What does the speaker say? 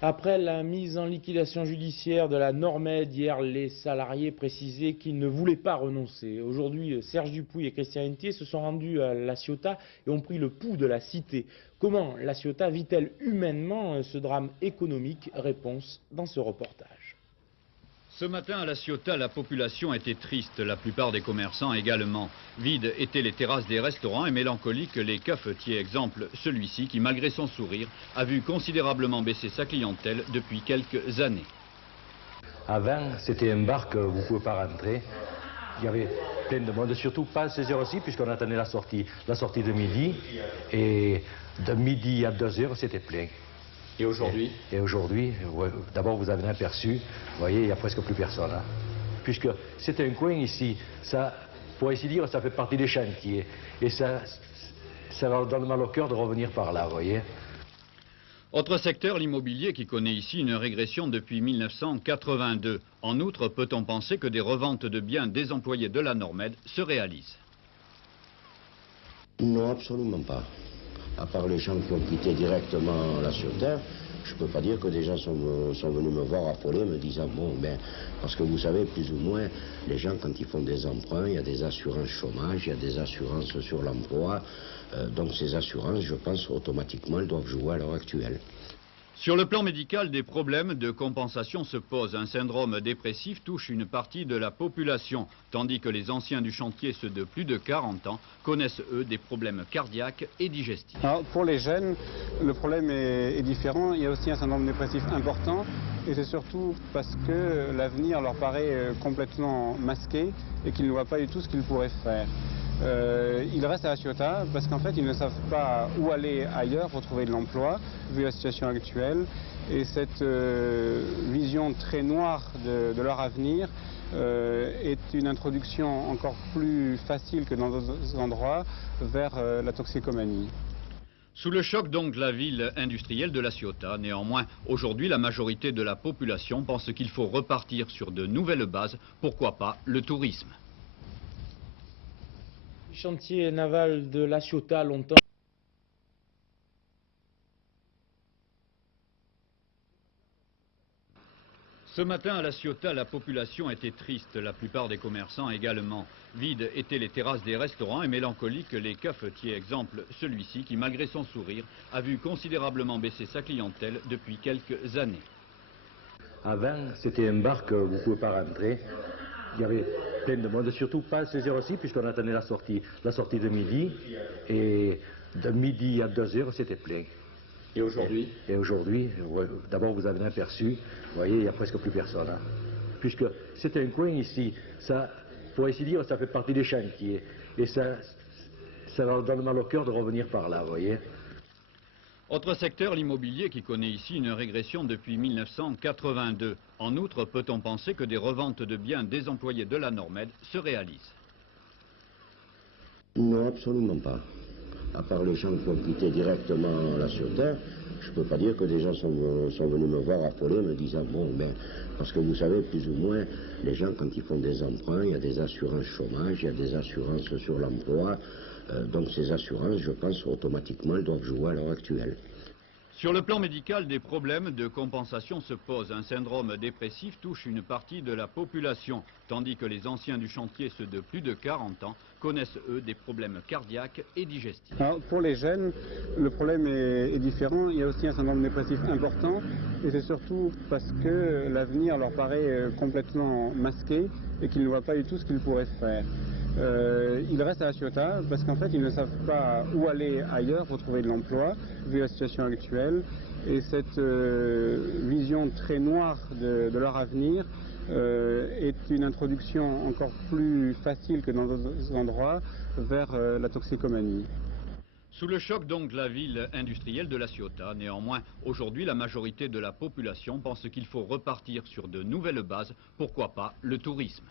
Après la mise en liquidation judiciaire de la Normed, hier, les salariés précisaient qu'ils ne voulaient pas renoncer. Aujourd'hui, Serge Dupuy et Christian Hentier se sont rendus à La Ciotat et ont pris le pouls de la cité. Comment La Ciotat vit-elle humainement ce drame économique? Réponse dans ce reportage. Ce matin à La Ciotat, la population était triste, la plupart des commerçants également. Vides étaient les terrasses des restaurants et mélancoliques les cafetiers. Exemple, celui-ci qui, malgré son sourire, a vu considérablement baisser sa clientèle depuis quelques années. Avant, c'était un bar que vous ne pouvez pas rentrer. Il y avait plein de monde, surtout pas à ces heures-ci, puisqu'on attendait la sortie de midi. Et de midi à 2 heures, c'était plein. Et aujourd'hui? Et aujourd'hui, ouais, d'abord vous avez un aperçu, vous voyez, il n'y a presque plus personne. Hein. Puisque c'est un coin ici, ça, pour ainsi dire, ça fait partie des chantiers. Et ça leur donne mal au cœur de revenir par là, vous voyez. Autre secteur, l'immobilier, qui connaît ici une régression depuis 1982. En outre, peut-on penser que des reventes de biens des employés de la Normed se réalisent? Non, absolument pas. À part les gens qui ont quitté directement La Ciotat, je ne peux pas dire que des gens sont venus me voir affolés me disant bon, ben, parce que vous savez, plus ou moins, les gens, quand ils font des emprunts, il y a des assurances chômage, il y a des assurances sur l'emploi. Donc ces assurances, je pense, automatiquement, elles doivent jouer à l'heure actuelle. Sur le plan médical, des problèmes de compensation se posent. Un syndrome dépressif touche une partie de la population, tandis que les anciens du chantier, ceux de plus de 40 ans, connaissent eux des problèmes cardiaques et digestifs. Alors, pour les jeunes, le problème est différent. Il y a aussi un syndrome dépressif important et c'est surtout parce que l'avenir leur paraît complètement masqué et qu'ils ne voient pas du tout ce qu'ils pourraient faire. Ils restent à La Ciotat parce qu'en fait ils ne savent pas où aller ailleurs pour trouver de l'emploi vu la situation actuelle et cette vision très noire de leur avenir est une introduction encore plus facile que dans d'autres endroits vers la toxicomanie. Sous le choc donc de la ville industrielle de La Ciotat, néanmoins, aujourd'hui la majorité de la population pense qu'il faut repartir sur de nouvelles bases, pourquoi pas le tourisme. Chantier naval de La Ciotat, longtemps. Ce matin à La Ciotat, la population était triste, la plupart des commerçants également. Vides étaient les terrasses des restaurants et mélancoliques les cafetiers. Exemple, celui-ci qui, malgré son sourire, a vu considérablement baisser sa clientèle depuis quelques années. Avant, c'était un bar que vous ne pouvez pas rentrer. Il y avait plein de monde, surtout pas à ces heures-ci, puisqu'on attendait la sortie de midi. Et de midi à 2 heures, c'était plein. Et aujourd'hui? Et aujourd'hui, ouais, d'abord vous avez un aperçu, vous voyez, il n'y a presque plus personne. Hein. Puisque c'est un coin ici, ça, pour ainsi dire, ça fait partie des chantiers. Et ça leur donne mal au cœur de revenir par là, vous voyez. Autre secteur, l'immobilier, qui connaît ici une régression depuis 1982. En outre, peut-on penser que des reventes de biens des employés de la Normed se réalisent? Non, absolument pas. À part les gens qui ont quitté directement La Ciotat, je ne peux pas dire que des gens sont venus me voir affolés me disant bon, ben, parce que vous savez, plus ou moins, les gens, quand ils font des emprunts, il y a des assurances chômage, il y a des assurances sur l'emploi. Donc ces assurances, je pense, automatiquement, elles doivent jouer à l'heure actuelle. Sur le plan médical, des problèmes de compensation se posent. Un syndrome dépressif touche une partie de la population, tandis que les anciens du chantier, ceux de plus de 40 ans, connaissent eux des problèmes cardiaques et digestifs. Alors, pour les jeunes, le problème est différent. Il y a aussi un syndrome dépressif important et c'est surtout parce que l'avenir leur paraît complètement masqué et qu'ils ne voient pas du tout ce qu'ils pourraient faire. Ils restent à La Ciotat parce qu'en fait ils ne savent pas où aller ailleurs pour trouver de l'emploi vu la situation actuelle et cette vision très noire de leur avenir est une introduction encore plus facile que dans d'autres endroits vers la toxicomanie. Sous le choc donc de la ville industrielle de La Ciotat, néanmoins, aujourd'hui la majorité de la population pense qu'il faut repartir sur de nouvelles bases, pourquoi pas le tourisme.